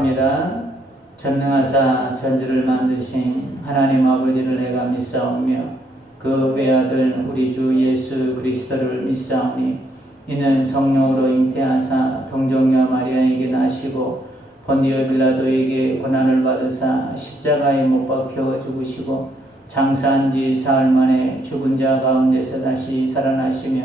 고백합니다. 전능하사 천지를 만드신 하나님 아버지를 내가 믿사오며 그 외아들 우리 주 예수 그리스도를 믿사오니 이는 성령으로 잉태하사 동정녀 마리아에게 나시고 본디오 빌라도에게 고난을 받으사 십자가에 못 박혀 죽으시고 장사한 지 사흘 만에 죽은 자 가운데서 다시 살아나시며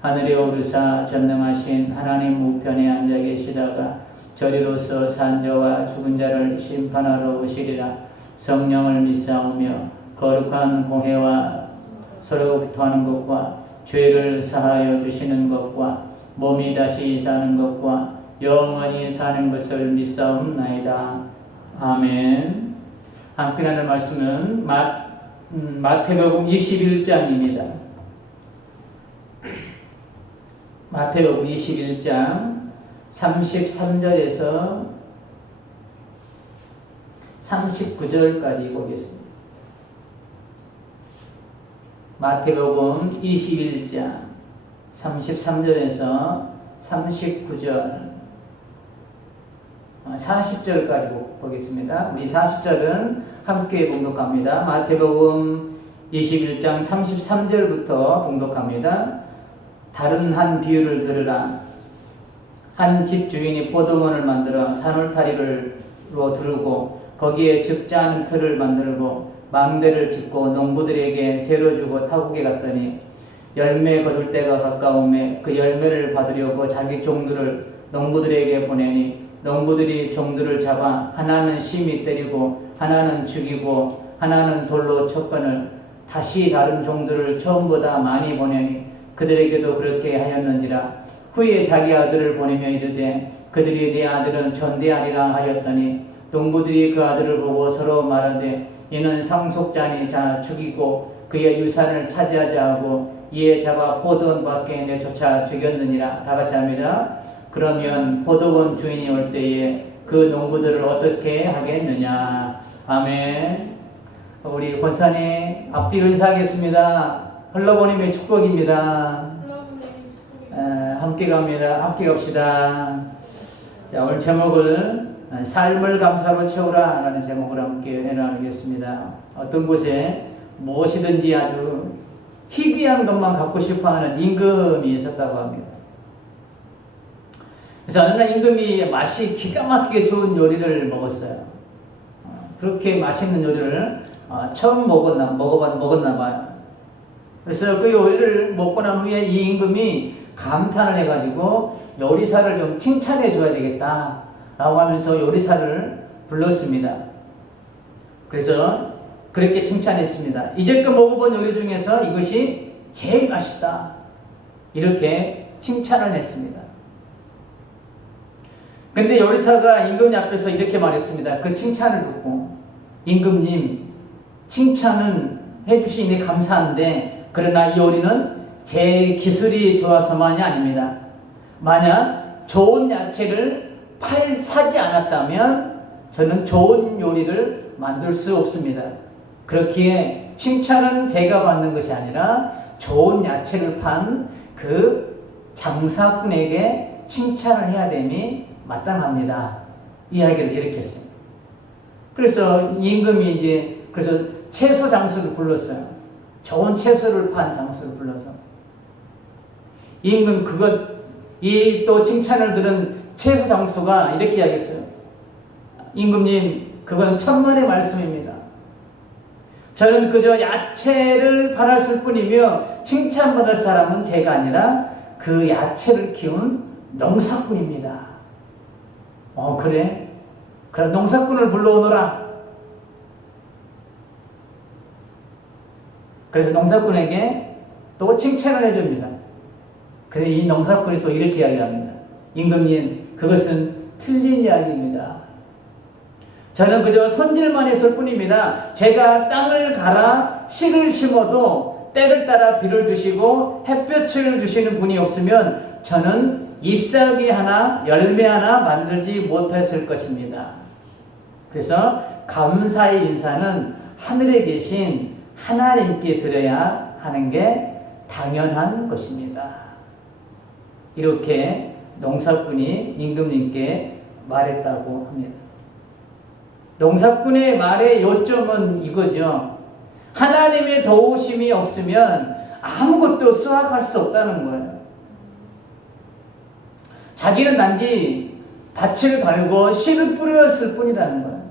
하늘에 오르사 전능하신 하나님 우편에 앉아 계시다가 저리로서 산 자와 죽은 자를 심판하러 오시리라. 성령을 믿사오며 거룩한 공회와 서로 기도하는 것과 죄를 사하여 주시는 것과 몸이 다시 사는 것과 영원히 사는 것을 믿사옵나이다. 아멘. 함께 나눌 말씀은 마태복음 21장입니다. 마태복음 21장 33절에서 39절까지 보겠습니다. 마태복음 21장 33절에서 39절 40절까지 보겠습니다. 우리 40절은 함께 봉독합니다. 마태복음 21장 33절부터 봉독합니다. 다른 한 비유를 들으라. 한 집 주인이 포도원을 만들어 산울타리로 두르고 거기에 적잖은 틀을 만들고 망대를 짓고 농부들에게 세로 주고 타국에 갔더니 열매 거둘 때가 가까우매 그 열매를 받으려고 자기 종들을 농부들에게 보내니 농부들이 종들을 잡아 하나는 심히 때리고 하나는 죽이고 하나는 돌로 쳤거늘 다시 다른 종들을 처음보다 많이 보내니 그들에게도 그렇게 하였는지라. 후에 자기 아들을 보내며 이르되 그들이 네 아들은 전대하리라 하였더니 농부들이 그 아들을 보고 서로 말하되 이는 상속자니 자 죽이고 그의 유산을 차지하자 하고 이에 잡아 포도원 밖에 내쫓아 죽였느니라. 다 같이 합니다. 그러면 포도원 주인이 올 때에 그 농부들을 어떻게 하겠느냐. 아멘. 우리 권사님 앞뒤로 인사하겠습니다. 흘러보님의 축복입니다. 함께 갑니다. 함께 갑시다. 자, 오늘 제목을 삶을 감사로 채우라 라는 제목으로 함께 나누겠습니다. 어떤 곳에 무엇이든지 아주 희귀한 것만 갖고 싶어하는 임금이 있었다고 합니다. 그래서 어느 날 임금이 맛이 기가 막히게 좋은 요리를 먹었어요. 그렇게 맛있는 요리를 처음 먹었나 봐요. 그래서 그 요리를 먹고 난 후에 이 임금이 감탄을 해가지고 요리사를 좀 칭찬해 줘야 되겠다 라고 하면서 요리사를 불렀습니다. 그래서 그렇게 칭찬했습니다. 이제껏 먹어본 요리 중에서 이것이 제일 맛있다 이렇게 칭찬을 했습니다. 근데 요리사가 임금 앞에서 이렇게 말했습니다. 그 칭찬을 듣고 임금님 칭찬은 해주시니 감사한데 그러나 이 요리는 제 기술이 좋아서만이 아닙니다. 만약 좋은 야채를 사지 않았다면 저는 좋은 요리를 만들 수 없습니다. 그렇기에 칭찬은 제가 받는 것이 아니라 좋은 야채를 판 그 장사꾼에게 칭찬을 해야 됨이 마땅합니다. 이야기를 이렇게 했습니다. 그래서 임금이 그래서 채소 장수를 불렀어요. 좋은 채소를 판 장수를 불러서 임금 이 또 칭찬을 들은 채소 장수가 이렇게 이야기했어요. 임금님, 그건 천만의 말씀입니다. 저는 그저 야채를 팔았을 뿐이며 칭찬받을 사람은 제가 아니라 그 야채를 키운 농사꾼입니다. 그래? 그럼 농사꾼을 불러오너라. 그래서 농사꾼에게 또 칭찬을 해줍니다. 그래서 이 농사꾼이 또 이렇게 이야기합니다. 임금님, 그것은 틀린 이야기입니다. 저는 그저 손질만 했을 뿐입니다. 제가 땅을 갈아 씨를 심어도 때를 따라 비를 주시고 햇볕을 주시는 분이 없으면 저는 잎사귀 하나, 열매 하나 만들지 못했을 것입니다. 그래서 감사의 인사는 하늘에 계신 하나님께 드려야 하는 게 당연한 것입니다. 이렇게 농사꾼이 임금님께 말했다고 합니다. 농사꾼의 말의 요점은 이거죠. 하나님의 도우심이 없으면 아무것도 수확할 수 없다는 거예요. 자기는 단지 밭을 갈고 씨를 뿌렸을 뿐이라는 거예요.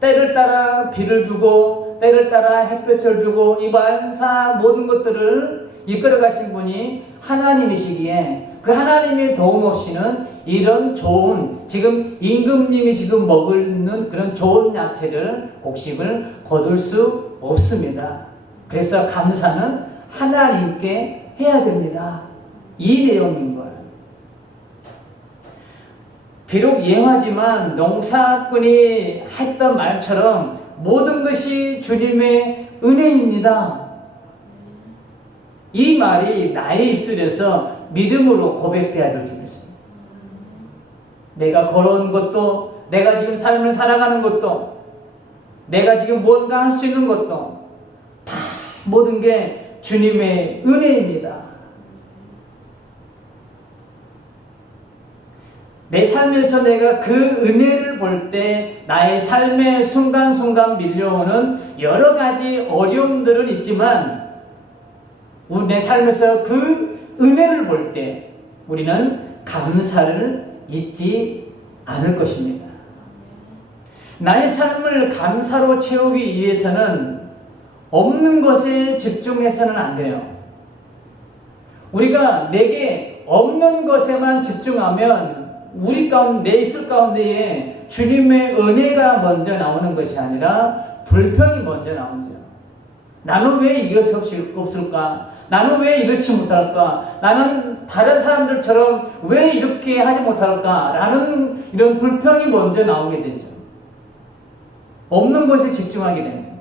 때를 따라 비를 주고 때를 따라 햇볕을 주고 이 반사 모든 것들을 이끌어 가신 분이 하나님이시기에 그 하나님의 도움 없이는 이런 좋은, 지금 임금님이 지금 먹는 그런 좋은 야채를, 곡식을 거둘 수 없습니다. 그래서 감사는 하나님께 해야 됩니다. 이 내용인 거예요. 비록 예화지만 농사꾼이 했던 말처럼 모든 것이 주님의 은혜입니다. 이 말이 나의 입술에서 믿음으로 고백되어야 될 줄 믿습니다. 내가 걸어온 것도, 내가 지금 삶을 살아가는 것도, 내가 지금 뭔가 할 수 있는 것도 다 모든 게 주님의 은혜입니다. 내 삶에서 내가 그 은혜를 볼 때 나의 삶의 순간순간 밀려오는 여러 가지 어려움들은 있지만 내 삶에서 그 은혜를 볼 때 우리는 감사를 잊지 않을 것입니다. 나의 삶을 감사로 채우기 위해서는 없는 것에 집중해서는 안 돼요. 우리가 내게 없는 것에만 집중하면 우리 가운데, 내 입술 가운데에 주님의 은혜가 먼저 나오는 것이 아니라 불평이 먼저 나오죠. 나는 왜 이것이 없을까? 나는 왜 이렇지 못할까? 나는 다른 사람들처럼 왜 이렇게 하지 못할까? 라는 이런 불평이 먼저 나오게 되죠. 없는 것에 집중하게 됩니다.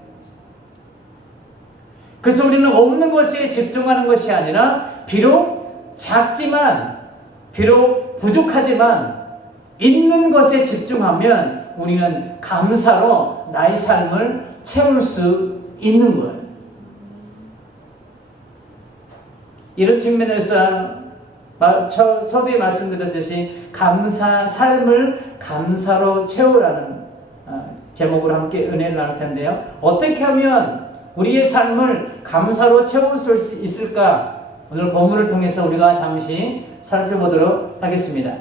그래서 우리는 없는 것에 집중하는 것이 아니라 비록 작지만, 비록 부족하지만 있는 것에 집중하면 우리는 감사로 나의 삶을 채울 수 있는 거예요. 이런 측면에서 서두에 말씀드렸듯이 삶을 감사로 채우라는 제목으로 함께 은혜를 나눌 텐데요. 어떻게 하면 우리의 삶을 감사로 채울 수 있을까? 오늘 본문을 통해서 우리가 잠시 살펴보도록 하겠습니다.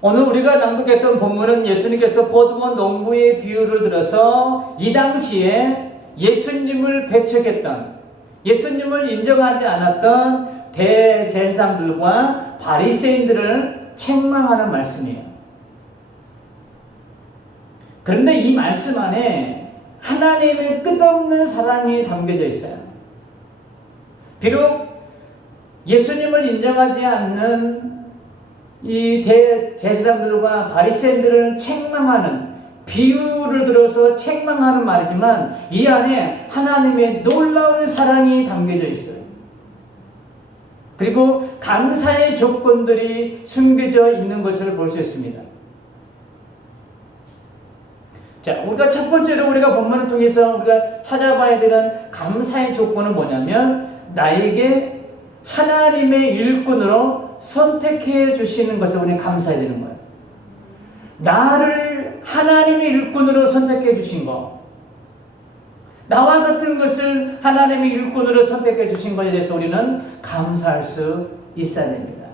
오늘 우리가 낭독했던 본문은 예수님께서 포도원 농부의 비유를 들어서 이 당시에 예수님을 배척했던, 예수님을 인정하지 않았던 대제사장들과 바리새인들을 책망하는 말씀이에요. 그런데 이 말씀 안에 하나님의 끝없는 사랑이 담겨져 있어요. 비록 예수님을 인정하지 않는 이 대제사장들과 바리새인들을 책망하는, 비유를 들어서 책망하는 말이지만 이 안에 하나님의 놀라운 사랑이 담겨져 있어요. 그리고 감사의 조건들이 숨겨져 있는 것을 볼 수 있습니다. 자, 우리가 첫 번째로 우리가 본문을 통해서 우리가 찾아봐야 되는 감사의 조건은 뭐냐면 나에게 하나님의 일꾼으로 선택해 주시는 것을 우리는 감사해야 되는 거예요. 나를 하나님의 일꾼으로 선택해 주신 것, 나와 같은 것을 하나님의 일꾼으로 선택해 주신 것에 대해서 우리는 감사할 수 있어야 됩니다.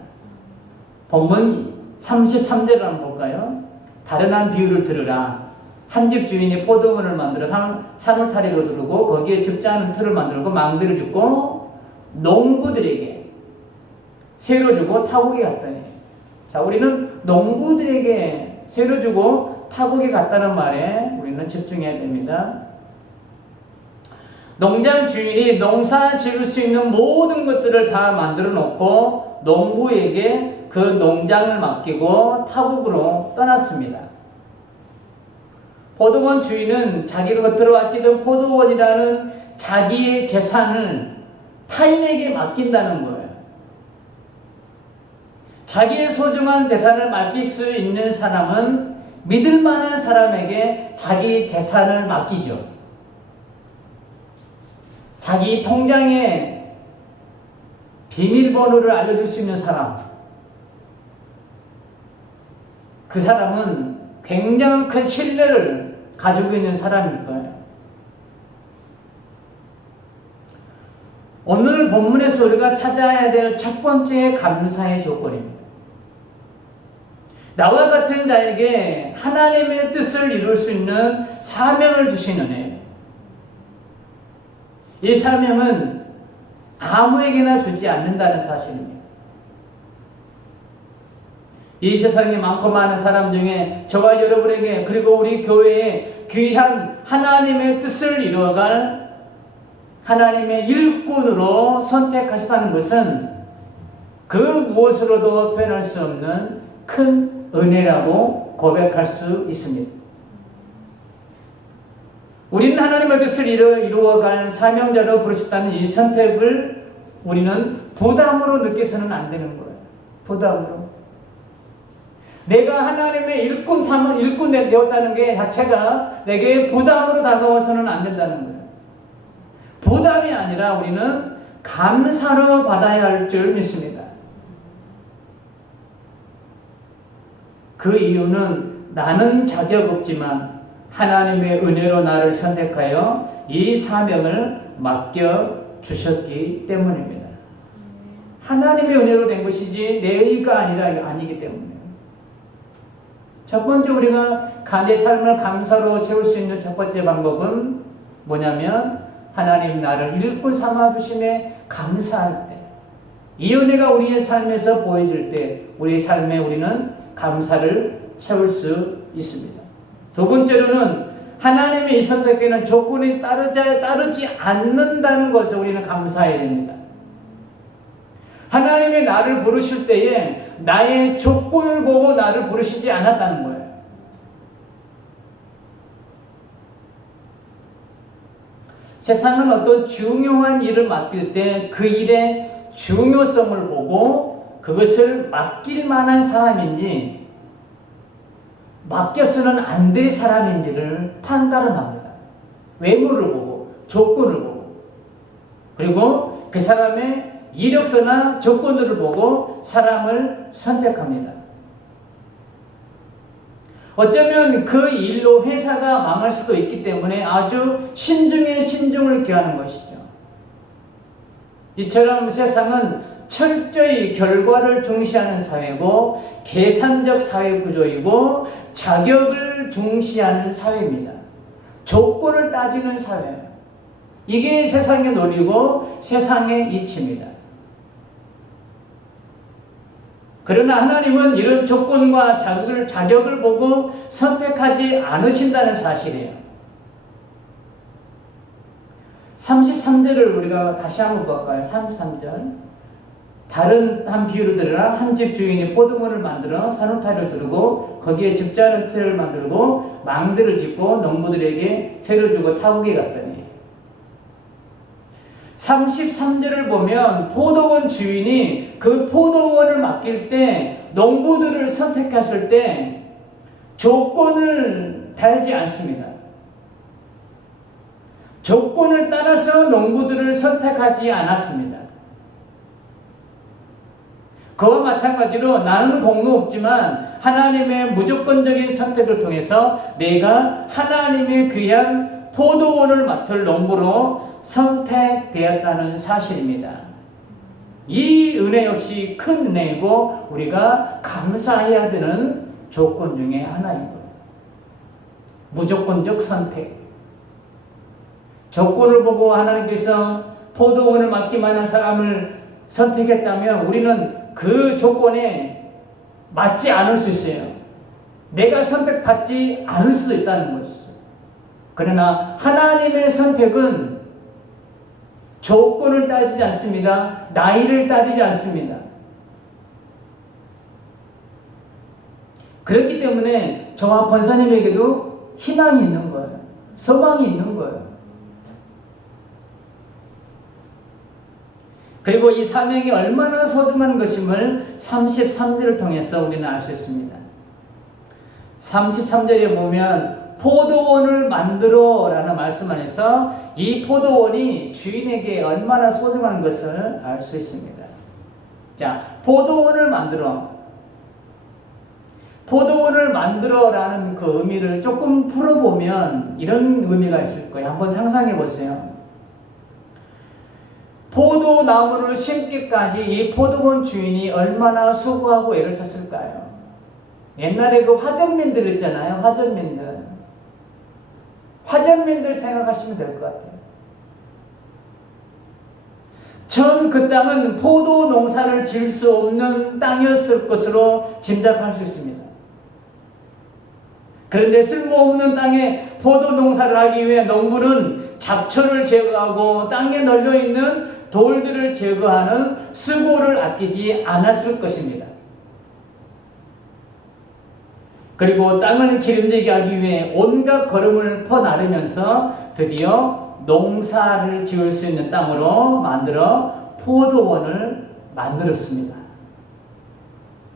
본문 33절을 한번 볼까요? 다른 한 비유를 들으라. 한 집 주인이 포도원을 만들어 산울타리로 두르고 거기에 적지 않은 틀을 만들고 망대를 짓고 농부들에게 새로 주고 타국에 갔다니. 자, 우리는 농부들에게 새로 주고 타국에 갔다는 말에 우리는 집중해야 됩니다. 농장 주인이 농사 지을 수 있는 모든 것들을 다 만들어 놓고 농부에게 그 농장을 맡기고 타국으로 떠났습니다. 포도원 주인은 자기가 겉으로 아끼던 포도원이라는 자기의 재산을 타인에게 맡긴다는 거예요. 자기의 소중한 재산을 맡길 수 있는 사람은 믿을 만한 사람에게 자기 재산을 맡기죠. 자기 통장의 비밀번호를 알려줄 수 있는 사람, 그 사람은 굉장히 큰 신뢰를 가지고 있는 사람일 거예요. 오늘 본문에서 우리가 찾아야 될 첫 번째 감사의 조건입니다. 나와 같은 자에게 하나님의 뜻을 이룰 수 있는 사명을 주신 은혜예요. 이 사명은 아무에게나 주지 않는다는 사실입니다. 이 세상에 많고 많은 사람 중에 저와 여러분에게 그리고 우리 교회에 귀한 하나님의 뜻을 이루어갈 하나님의 일꾼으로 선택하셨다는 것은 그 무엇으로도 표현할 수 없는 큰 은혜라고 고백할 수 있습니다. 우리는 하나님의 뜻을 이루어갈 사명자로 부르셨다는 이 선택을 우리는 부담으로 느껴서는 안 되는 거예요. 부담으로. 내가 하나님의 일꾼 되었다는 게 자체가 내게 부담으로 다가와서는 안 된다는 거예요. 부담이 아니라 우리는 감사로 받아야 할 줄 믿습니다. 그 이유는 나는 자격 없지만 하나님의 은혜로 나를 선택하여 이 사명을 맡겨주셨기 때문입니다. 하나님의 은혜로 된 것이지 내가 아니기 때문에. 첫 번째 우리가 내 삶을 감사로 채울 수 있는 첫 번째 방법은 뭐냐면 하나님 나를 일꾼 삼아주심에 감사할 때, 이 은혜가 우리의 삶에서 보여질 때 우리의 삶에 우리는 감사를 채울 수 있습니다. 두 번째로는 하나님의 이 선택에는 조건이 따르지 않는다는 것을 우리는 감사해야 됩니다. 하나님이 나를 부르실 때에 나의 조건을 보고 나를 부르시지 않았다는 거예요. 세상은 어떤 중요한 일을 맡길 때 그 일의 중요성을 보고 그것을 맡길 만한 사람인지 맡겨서는 안 될 사람인지를 판가름합니다. 외모를 보고 조건을 보고 그리고 그 사람의 이력서나 조건들을 보고 사람을 선택합니다. 어쩌면 그 일로 회사가 망할 수도 있기 때문에 아주 신중에 신중을 기하는 것이죠. 이처럼 세상은 철저히 결과를 중시하는 사회고 계산적 사회 구조이고 자격을 중시하는 사회입니다. 조건을 따지는 사회예요. 이게 세상의 논리고 세상의 이치입니다. 그러나 하나님은 이런 조건과 자격을 보고 선택하지 않으신다는 사실이에요. 33절을 우리가 다시 한번 볼까요? 33절. 다른 한 비유를 들으라. 한 집 주인이 포도원을 만들어 산울타리를 두르고 거기에 즙자는 틀을 만들고 망들을 짓고 농부들에게 세를 주고 타국에 갔더니 33절을 보면 포도원 주인이 그 포도원을 맡길 때 농부들을 선택했을 때 조건을 달지 않습니다. 조건을 따라서 농부들을 선택하지 않았습니다. 그와 마찬가지로 나는 공로 없지만 하나님의 무조건적인 선택을 통해서 내가 하나님의 귀한 포도원을 맡을 농부로 선택되었다는 사실입니다. 이 은혜 역시 큰 은혜이고 우리가 감사해야 되는 조건 중에 하나이고 무조건적 선택. 조건을 보고 하나님께서 포도원을 맡기만 한 사람을 선택했다면 우리는 그 조건에 맞지 않을 수 있어요. 내가 선택받지 않을 수도 있다는 것이죠. 그러나 하나님의 선택은 조건을 따지지 않습니다. 나이를 따지지 않습니다. 그렇기 때문에 저와 권사님에게도 희망이 있는 거예요. 소망이 있는 거예요. 그리고 이 사명이 얼마나 소중한 것임을 33절을 통해서 우리는 알 수 있습니다. 33절에 보면 포도원을 만들어 라는 말씀 안에서 이 포도원이 주인에게 얼마나 소중한 것을 알 수 있습니다. 자, 포도원을 만들어. 포도원을 만들어라는 그 의미를 조금 풀어보면 이런 의미가 있을 거예요. 한번 상상해 보세요. 포도나무를 심기까지 이 포도원 주인이 얼마나 수고하고 애를 썼을까요? 옛날에 그 화전민들 있잖아요. 화전민들. 화전민들 생각하시면 될 것 같아요. 처음 그 땅은 포도 농사를 지을 수 없는 땅이었을 것으로 짐작할 수 있습니다. 그런데 쓸모없는 땅에 포도 농사를 하기 위해 농부는 잡초를 제거하고 땅에 널려있는 돌들을 제거하는 수고를 아끼지 않았을 것입니다. 그리고 땅을 기름지게 하기 위해 온갖 거름을 퍼나르면서 드디어 농사를 지을 수 있는 땅으로 만들어 포도원을 만들었습니다.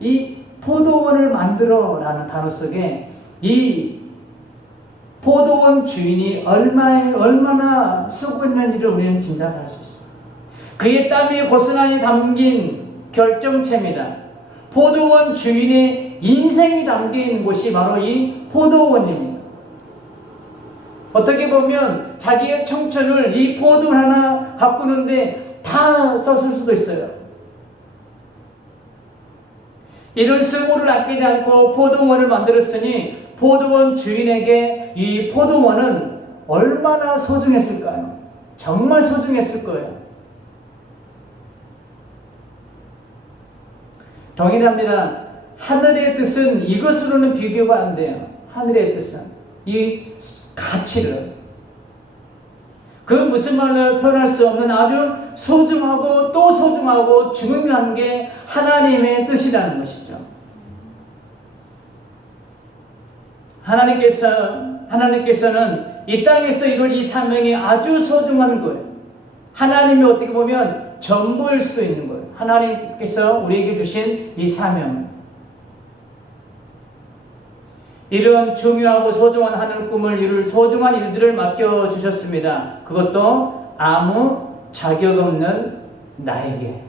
이 포도원을 만들어라는 단어 속에 이 포도원 주인이 얼마나 수고했는지를 우리는 짐작할 수 있어요. 그의 땀이 고스란히 담긴 결정체입니다. 포도원 주인의 인생이 담긴 곳이 바로 이 포도원입니다. 어떻게 보면 자기의 청춘을 이 포도원 하나 가꾸는데 다 썼을 수도 있어요. 이런 수고를 아끼지 않고 포도원을 만들었으니 포도원 주인에게 이 포도원은 얼마나 소중했을까요? 정말 소중했을 거예요. 동일합니다. 하늘의 뜻은 이것으로는 비교가 안 돼요. 하늘의 뜻은 이 가치를 그 무슨 말로 표현할 수 없는 아주 소중하고 또 소중하고 중요한 게 하나님의 뜻이라는 것이죠. 하나님께서는 이 땅에서 이룰 이 사명이 아주 소중한 거예요. 하나님이 어떻게 보면 전부일 수도 있는 거예요. 하나님께서 우리에게 주신 이 사명. 이런 중요하고 소중한 하늘 꿈을 이룰 소중한 일들을 맡겨주셨습니다. 그것도 아무 자격 없는 나에게.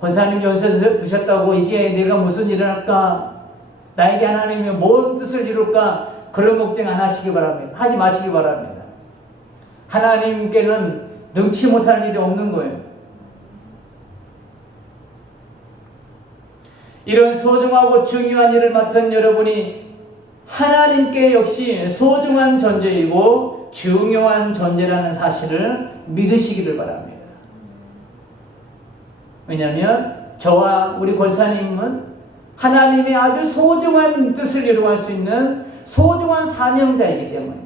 권사님 연세 드셨다고 이제 내가 무슨 일을 할까? 나에게 하나님이 뭔 뜻을 이룰까? 그런 걱정 안 하시기 바랍니다. 하지 마시기 바랍니다. 하나님께는 능치 못할 일이 없는 거예요. 이런 소중하고 중요한 일을 맡은 여러분이 하나님께 역시 소중한 존재이고 중요한 존재라는 사실을 믿으시기를 바랍니다. 왜냐하면 저와 우리 권사님은 하나님의 아주 소중한 뜻을 이루어갈 수 있는 소중한 사명자이기 때문에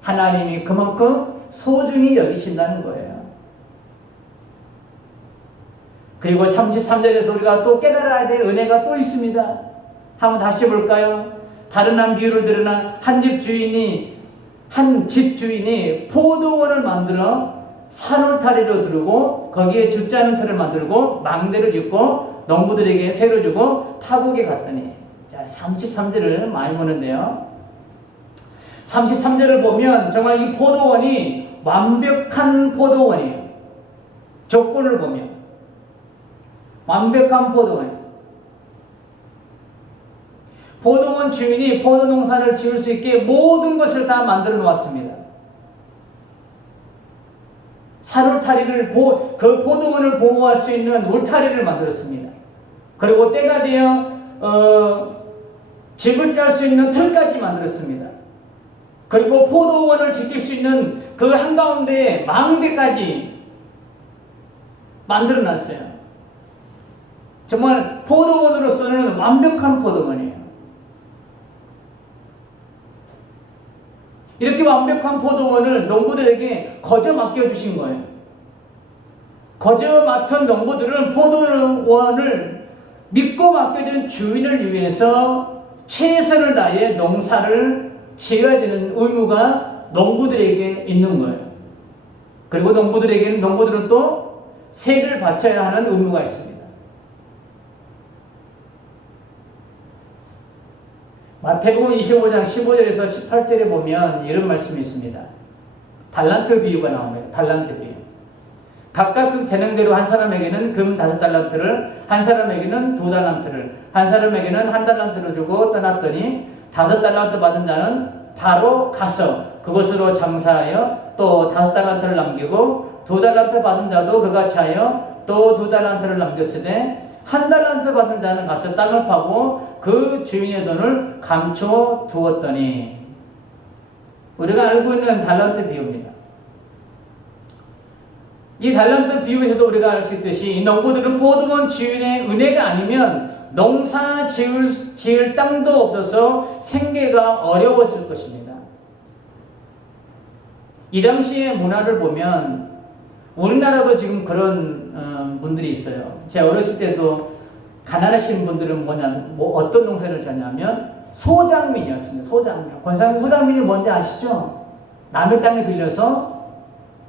하나님이 그만큼 소중히 여기신다는 거예요. 그리고 33절에서 우리가 또 깨달아야 될 은혜가 또 있습니다. 한번 다시 볼까요? 다른 한 비유를 들으나 한 집 주인이 포도원을 만들어 산울타리로 두르고 거기에 줍자는 틀을 만들고 망대를 짓고 농부들에게 새로 주고 타국에 갔더니, 자 33절을 많이 보는데요. 33절을 보면 정말 이 포도원이 완벽한 포도원이에요. 조건을 보면 완벽한 포도원이에요. 포도원 주인이 포도 농사를 지을 수 있게 모든 것을 다 만들어 놓았습니다. 산울타리를 그 포도원을 보호할 수 있는 울타리를 만들었습니다. 그리고 때가 되어 집을 짤 수 있는 틀까지 만들었습니다. 그리고 포도원을 지킬 수 있는 그 한가운데 망대까지 만들어 놨어요. 정말 포도원으로서는 완벽한 포도원이에요. 이렇게 완벽한 포도원을 농부들에게 거저 맡겨주신 거예요. 거저 맡은 농부들은 포도원을 믿고 맡겨준 주인을 위해서 최선을 다해 농사를 지어야 되는 의무가 농부들에게 있는 거예요. 그리고 농부들은 또 세를 바쳐야 하는 의무가 있습니다. 마태복음 25장 15절에서 18절에 보면 이런 말씀이 있습니다. 달란트 비유가 나옵니다. 달란트 비유. 각각 그 재능대로 한 사람에게는 금 5달란트를, 한 사람에게는 2달란트를, 한 사람에게는 1달란트를 주고 떠났더니 5달란트 받은 자는 바로 가서 그것으로 장사하여 또 5달란트를 남기고 2달란트 받은 자도 그같이 하여 또 2달란트를 남겼으되 1달란트 받은 자는 가서 땅을 파고 그 주인의 돈을 감춰 두었더니. 우리가 알고 있는 달란트 비유입니다. 이 달란트 비유에서도 우리가 알 수 있듯이 이 농부들은 포도원 주인의 은혜가 아니면 농사 지을 땅도 없어서 생계가 어려웠을 것입니다. 이 당시의 문화를 보면 우리나라도 지금 그런 분들이 있어요. 제가 어렸을 때도 가난하신 분들은 어떤 농사를 졌냐면 소장민이었습니다. 소장민. 권사님, 소장민이 뭔지 아시죠? 남의 땅을 빌려서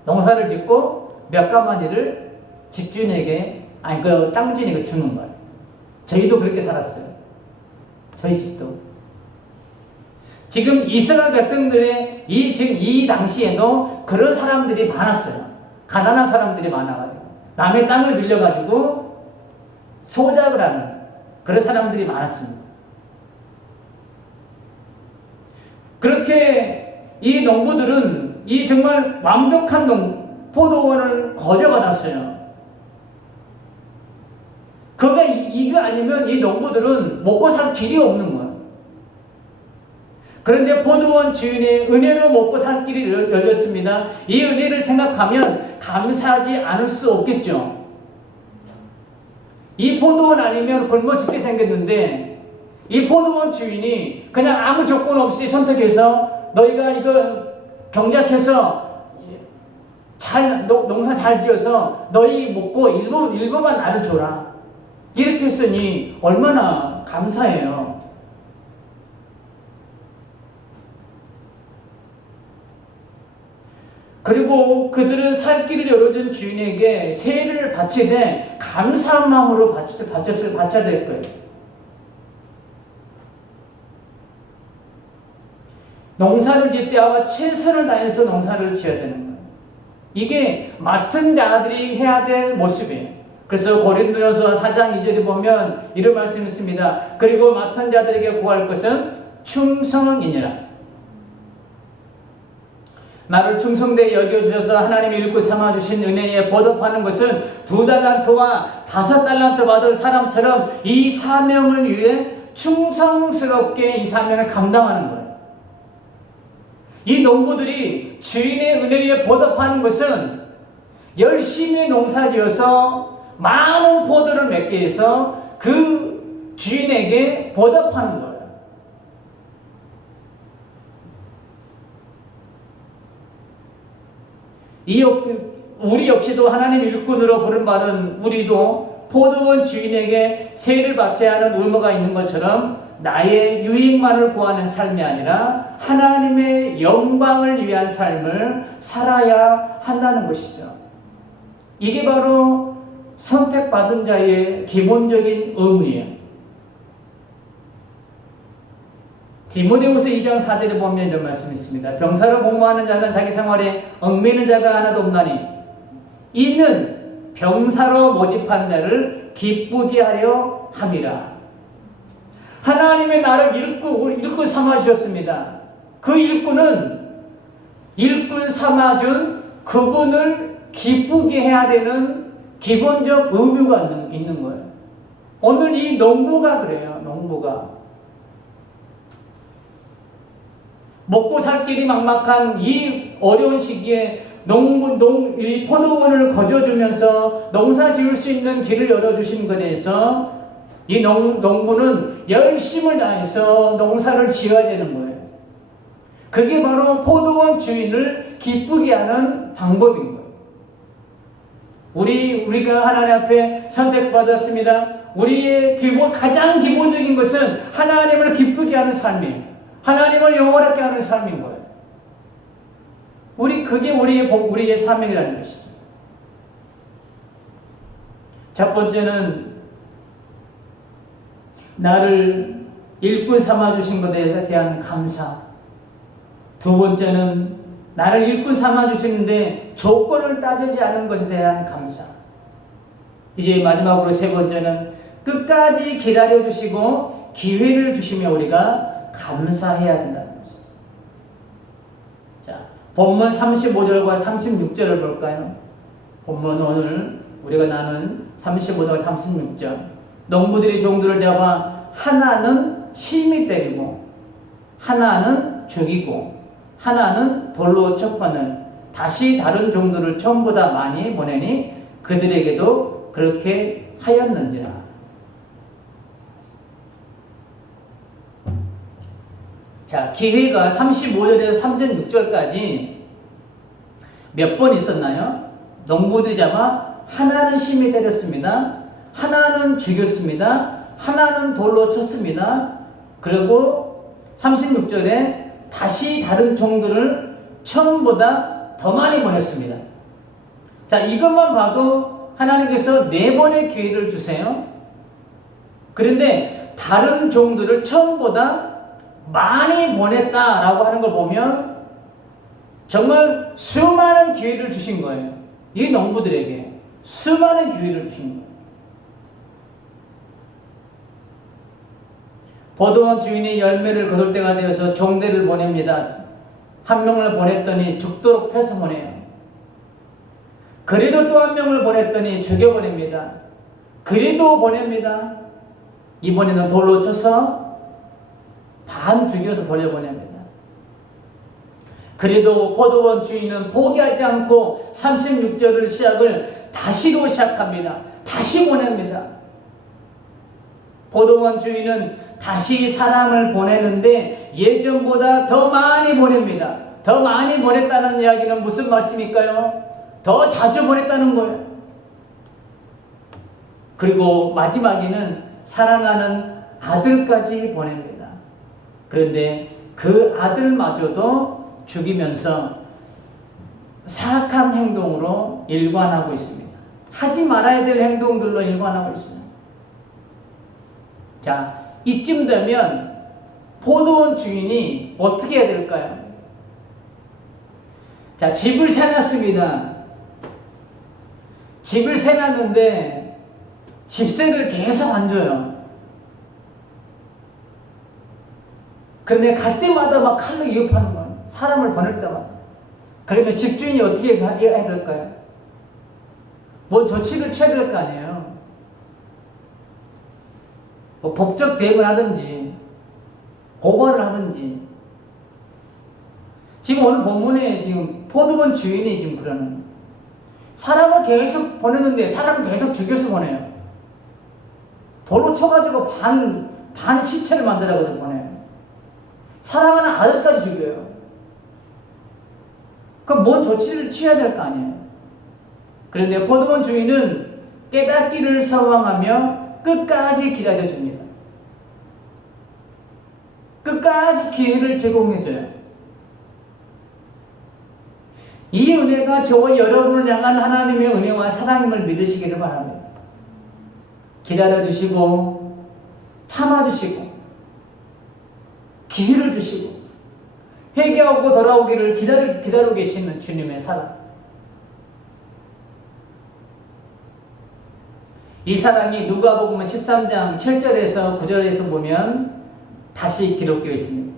농사를 짓고 몇 가마니를 집주인에게, 그 땅주인에게 주는 거예요. 저희도 그렇게 살았어요. 저희 집도. 지금 이스라엘 백성들의 지금 이 당시에도 그런 사람들이 많았어요. 가난한 사람들이 많아가지고. 남의 땅을 빌려가지고 소작을 하는 그런 사람들이 많았습니다. 그렇게 이 농부들은 이 정말 완벽한 포도원을 거저받았어요. 이거 아니면 이 농부들은 먹고 살 길이 없는 거예요. 그런데 포도원 주인의 은혜로 먹고 살 길이 열렸습니다. 이 은혜를 생각하면 감사하지 않을 수 없겠죠. 이 포도원 아니면 굶어 죽게 생겼는데 이 포도원 주인이 그냥 아무 조건 없이 선택해서 너희가 이거 경작해서 농사 잘 지어서 너희 먹고 일부만 나를 줘라. 이렇게 했으니 얼마나 감사해요. 그리고 그들은 살 길을 열어준 주인에게 세를 바치되 감사한 마음으로 바쳐야 될 거예요. 농사를 짓을 때와 최선을 다해서 농사를 지어야 되는 거예요. 이게 맡은 자들이 해야 될 모습이에요. 그래서 고린도전서 4장 2절에 보면 이런 말씀이 있습니다. 그리고 맡은 자들에게 구할 것은 충성이니라. 나를 충성되게 여겨주셔서 하나님이 일꾼 삼아주신 은혜에 보답하는 것은 2달란트와 5달란트 받은 사람처럼 이 사명을 위해 충성스럽게 이 사명을 감당하는 거예요. 이 농부들이 주인의 은혜에 보답하는 것은 열심히 농사지어서 많은 포도를 맺게 해서 그 주인에게 보답하는 거예요. 우리 역시도 하나님 일꾼으로 부름받은 우리도 포도원 주인에게 세를 바쳐야 하는 의무가 있는 것처럼 나의 유익만을 구하는 삶이 아니라 하나님의 영광을 위한 삶을 살아야 한다는 것이죠. 이게 바로 선택받은 자의 기본적인 의무예요. 디모데후서 2장 4절에 보면 이런 말씀이 있습니다. 병사로 복무하는 자는 자기 생활에 얽매이는 자가 하나도 없나니 이는 병사로 모집한 자를 기쁘게 하려 함이라. 하나님의 나를 일꾼 삼아주셨습니다. 그 일꾼은 일꾼 삼아준 그분을 기쁘게 해야 되는 기본적 의무가 있는 거예요. 오늘 이 농부가 그래요. 농부가 먹고 살 길이 막막한 이 어려운 시기에 이 포도원을 거저주면서 농사 지을 수 있는 길을 열어주신 것에 대해서 이 농부는 열심을 다해서 농사를 지어야 되는 거예요. 그게 바로 포도원 주인을 기쁘게 하는 방법인 거예요. 우리가 하나님 앞에 선택받았습니다. 우리의 가장 기본적인 것은 하나님을 기쁘게 하는 삶이에요. 하나님을 영원하게 하는 삶인 거예요. 그게 우리의 사명이라는 것이죠. 첫 번째는 나를 일꾼 삼아주신 것에 대한 감사. 두 번째는 나를 일꾼 삼아 주시는데 조건을 따지지 않은 것에 대한 감사. 이제 마지막으로 세 번째는 끝까지 기다려 주시고 기회를 주시며 우리가 감사해야 된다는 것입니다. 자, 본문 35절과 36절을 볼까요? 본문 오늘 우리가 나눈 35절 36절. 농부들이 종들을 잡아 하나는 심히 때리고 하나는 죽이고 하나는 돌로 쳤거늘 다시 다른 종들을 처음보다 많이 보내니 그들에게도 그렇게 하였는지라. 자, 기회가 35절에서 36절까지 몇 번 있었나요? 농부들이 잡아 하나는 심히 때렸습니다. 하나는 죽였습니다. 하나는 돌로 쳤습니다. 그리고 36절에 다시 다른 종들을 처음보다 더 많이 보냈습니다. 자, 이것만 봐도 하나님께서 4번의 기회를 주세요. 그런데 다른 종들을 처음보다 많이 보냈다라고 하는 걸 보면 정말 수많은 기회를 주신 거예요. 이 농부들에게 수많은 기회를 주신 거예요. 포도원 주인이 열매를 거둘 때가 되어서 종대를 보냅니다. 한 명을 보냈더니 죽도록 패서 보내요. 그래도 또 한 명을 보냈더니 죽여보냅니다. 그래도 보냅니다. 이번에는 돌로 쳐서 반 죽여서 돌려보냅니다. 그래도 포도원 주인은 포기하지 않고 36절을 시작을 다시로 시작합니다. 다시 보냅니다. 포도원 주인은 다시 사람을 보내는데 예전보다 더 많이 보냅니다. 더 많이 보냈다는 이야기는 무슨 말씀일까요? 더 자주 보냈다는 거예요. 그리고 마지막에는 사랑하는 아들까지 보냅니다. 그런데 그 아들마저도 죽이면서 사악한 행동으로 일관하고 있습니다. 하지 말아야 될 행동들로 일관하고 있습니다. 자, 이쯤 되면 포도원 주인이 어떻게 해야 될까요? 자, 집을 세놨습니다. 집을 세놨는데 집세를 계속 안 줘요. 그런데 갈 때마다 막 칼로 위협하는 거예요. 사람을 보낼 때마다. 그러면 집주인이 어떻게 해야 될까요? 뭐 조치를 취해야 될 거 아니에요. 뭐 법적 대응을 하든지 고발을 하든지. 지금 오늘 본문에 지금 포도원 주인이 지금 그러는 사람을 계속 보내는데 사람을 계속 죽여서 보내요. 돌로 쳐가지고 반 시체를 만들어가지고 보내요. 사랑하는 아들까지 죽여요. 그럼 뭔 조치를 취해야 될 거 아니에요. 그런데 포도원 주인은 깨닫기를 소망하며 끝까지 기다려줍니다. 끝까지 기회를 제공해줘요. 이 은혜가 저와 여러분을 향한 하나님의 은혜와 사랑임을 믿으시기를 바랍니다. 기다려주시고 참아주시고 기회를 주시고 회개하고 돌아오기를 기다리고 계시는 주님의 사랑. 이 사랑이 누가복음 13장 7절에서 9절에서 보면 다시 기록되어 있습니다.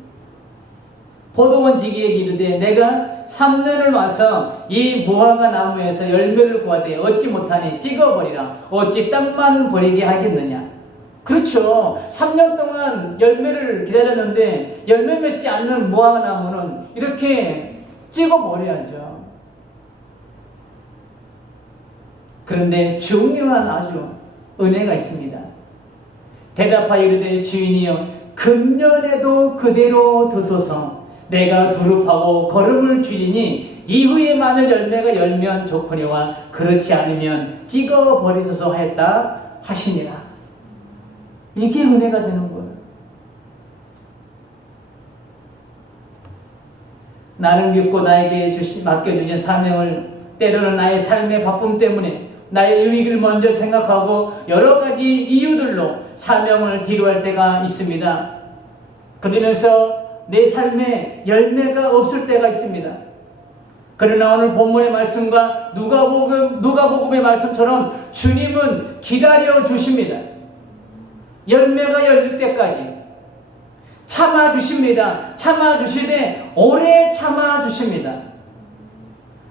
포도원 지기에게 이르되 내가 3년을 와서 이 무화과 나무에서 열매를 구하되 얻지 못하니 찍어버리라. 어찌 땅만 버리게 하겠느냐. 그렇죠. 3년 동안 열매를 기다렸는데 열매 맺지 않는 무화과 나무는 이렇게 찍어버려야죠. 그런데 중요한 아주 은혜가 있습니다. 대답하여 이르되 주인이여 금년에도 그대로 두소서. 내가 두릅하고 걸음을 줄이니 이후에 마늘 열매가 열면 좋거니와 그렇지 않으면 찍어버리소서 하였다 하시니라. 이게 은혜가 되는 거예요. 나를 믿고 나에게 맡겨주신 사명을 때로는 나의 삶의 바쁨 때문에 나의 유익을 먼저 생각하고 여러 가지 이유들로 사명을 뒤로할 때가 있습니다. 그러면서 내 삶에 열매가 없을 때가 있습니다. 그러나 오늘 본문의 말씀과 누가복음의 말씀처럼 주님은 기다려 주십니다. 열매가 열릴 때까지 참아 주십니다. 참아 주시되 오래 참아 주십니다.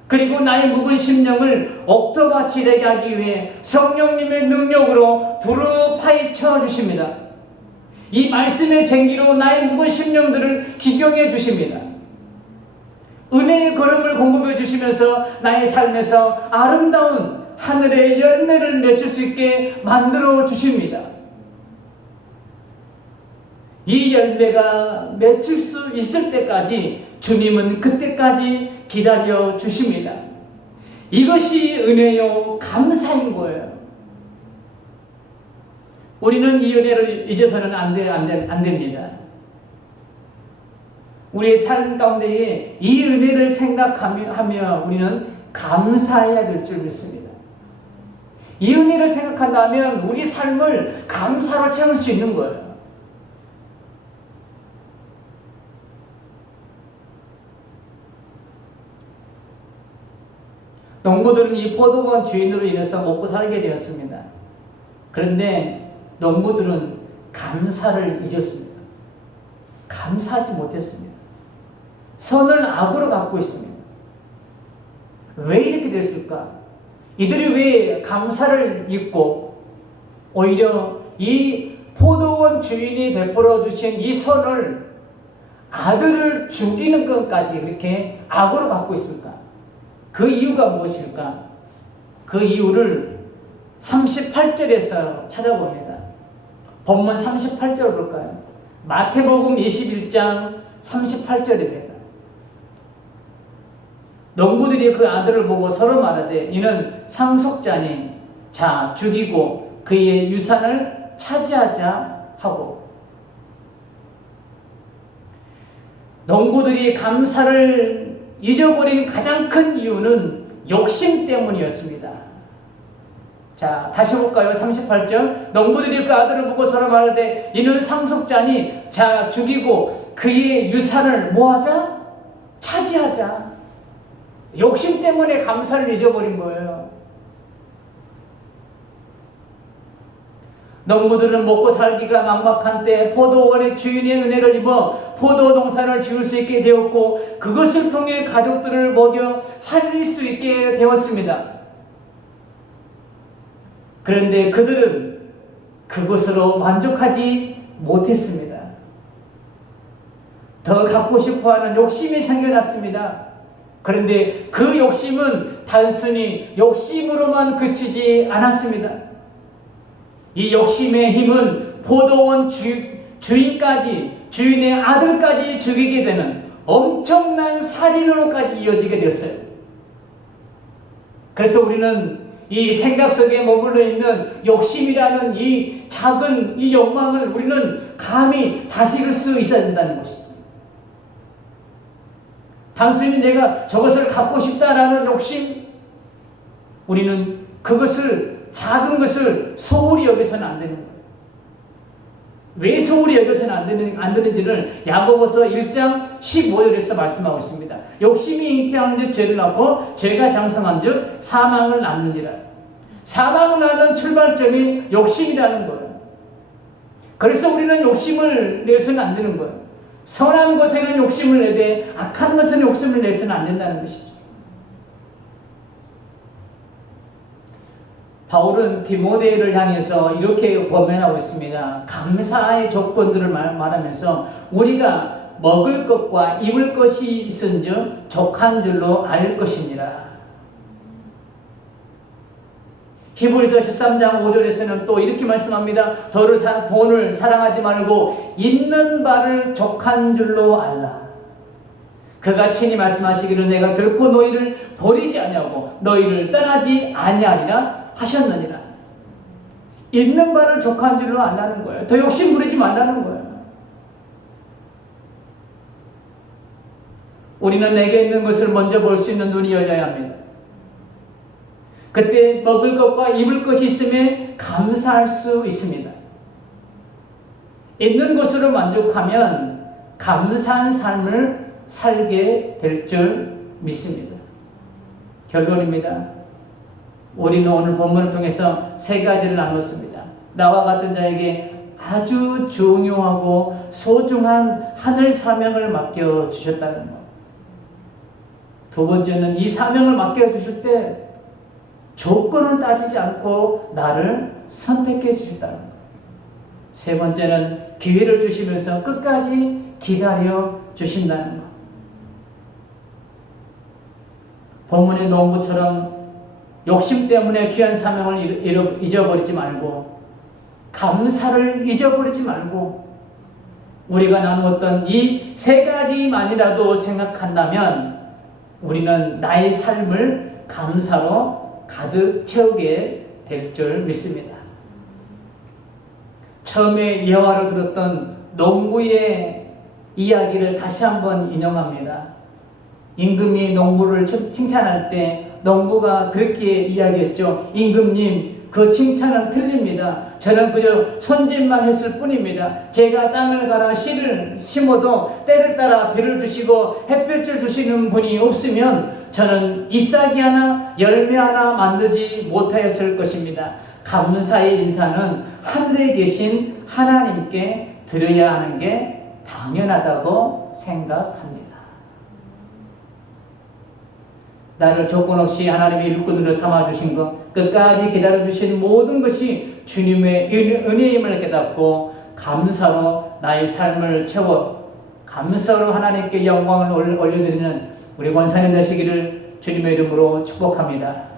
그리고 나의 묵은 심령을 옥토같이 되게 하기 위해 성령님의 능력으로 두루 파헤쳐 주십니다. 이 말씀의 쟁기로 나의 묵은 심령들을 기경해 주십니다. 은혜의 걸음을 공급해 주시면서 나의 삶에서 아름다운 하늘의 열매를 맺을 수 있게 만들어 주십니다. 이 열매가 맺힐 수 있을 때까지 주님은 그때까지 기다려 주십니다. 이것이 은혜요 감사인 거예요. 우리는 이 은혜를 잊어서는 안 됩니다. 우리의 삶 가운데에 이 은혜를 생각하며 우리는 감사해야 될 줄 믿습니다. 이 은혜를 생각한다면 우리 삶을 감사로 채울 수 있는 거예요. 농부들은 이 포도원 주인으로 인해서 먹고 살게 되었습니다. 그런데 농부들은 감사를 잊었습니다. 감사하지 못했습니다. 선을 악으로 갖고 있습니다. 왜 이렇게 됐을까? 이들이 왜 감사를 잊고 오히려 이 포도원 주인이 베풀어 주신 이 선을 아들을 죽이는 것까지 그렇게 악으로 갖고 있을까? 그 이유가 무엇일까? 그 이유를 38절에서 찾아봅니다. 본문 38절 볼까요? 마태복음 21장 38절입니다. 농부들이 그 아들을 보고 서로 말하되 이는 상속자니 자 죽이고 그의 유산을 차지하자 하고, 농부들이 감사를 잊어버린 가장 큰 이유는 욕심 때문이었습니다. 자, 다시 볼까요? 38절. 농부들이 그 아들을 보고 서로 말하되 이는 상속자니 자 죽이고 그의 유산을 뭐하자? 차지하자. 욕심 때문에 감사를 잊어버린 거예요. 농부들은 먹고 살기가 막막한 때 포도원의 주인의 은혜를 입어 포도 농사를 지을 수 있게 되었고 그것을 통해 가족들을 먹여 살릴 수 있게 되었습니다. 그런데 그들은 그것으로 만족하지 못했습니다. 더 갖고 싶어하는 욕심이 생겨났습니다. 그런데 그 욕심은 단순히 욕심으로만 그치지 않았습니다. 이 욕심의 힘은 포도원 주인까지, 주인의 아들까지 죽이게 되는 엄청난 살인으로까지 이어지게 되었어요. 그래서 우리는 이 생각 속에 머물러 있는 욕심이라는 이 작은 이 욕망을 우리는 감히 다스릴 수 있어야 된다는 것이죠. 단순히 내가 저것을 갖고 싶다라는 욕심, 우리는 그것을 작은 것을 소홀히 여겨서는 안 되는 거예요. 왜 소홀히 여겨서는 안 되는지를 야고보서 1장 15절에서 말씀하고 있습니다. 욕심이 잉태하는 즉 죄를 낳고 죄가 장성한 즉 사망을 낳느니라. 사망을 낳는 출발점이 욕심이라는 거예요. 그래서 우리는 욕심을 내서는 안 되는 거예요. 선한 것에는 욕심을 내되 악한 것에는 욕심을 내서는 안 된다는 것이죠. 바울은 디모데를 향해서 이렇게 권면하고 있습니다. 감사의 조건들을 말하면서 우리가 먹을 것과 입을 것이 있은즉 족한 줄로 알 것이니라. 히브리서 13장 5절에서는 또 이렇게 말씀합니다. 돈을 사랑하지 말고 있는 바를 족한 줄로 알라. 그가 친히 말씀하시기를 내가 결코 너희를 버리지 아니하고 너희를 떠나지 아니하리라 하셨느니라. 있는 바를 족한 줄로 안다는 거예요. 더 욕심 부리지 말라는 거예요. 우리는 내게 있는 것을 먼저 볼 수 있는 눈이 열려야 합니다. 그때 먹을 것과 입을 것이 있음에 감사할 수 있습니다. 있는 것으로 만족하면 감사한 삶을 살게 될 줄 믿습니다. 결론입니다. 우리는 오늘 본문을 통해서 세 가지를 나눴습니다. 나와 같은 자에게 아주 중요하고 소중한 하늘 사명을 맡겨주셨다는 것. 두 번째는 이 사명을 맡겨주실 때 조건을 따지지 않고 나를 선택해 주셨다는 것. 세 번째는 기회를 주시면서 끝까지 기다려 주신다는 것. 본문의 농부처럼 욕심 때문에 귀한 사명을 잊어버리지 말고 감사를 잊어버리지 말고 우리가 나누었던 이 세 가지만이라도 생각한다면 우리는 나의 삶을 감사로 가득 채우게 될 줄 믿습니다. 처음에 예화로 들었던 농부의 이야기를 다시 한번 인용합니다. 임금이 농부를 칭찬할 때 농부가 그렇게 이야기했죠. 임금님, 그 칭찬은 틀립니다. 저는 그저 손짓만 했을 뿐입니다. 제가 땅을 갈아 씨를 심어도 때를 따라 비를 주시고 햇볕을 주시는 분이 없으면 저는 잎사귀 하나 열매 하나 만들지 못하였을 것입니다. 감사의 인사는 하늘에 계신 하나님께 드려야 하는 게 당연하다고 생각합니다. 나를 조건 없이 하나님의 일꾼으로 삼아주신 것, 끝까지 기다려주신 모든 것이 주님의 은혜임을 깨닫고 감사로 나의 삶을 채워 감사로 하나님께 영광을 올려드리는 우리 권사님 되시기를 주님의 이름으로 축복합니다.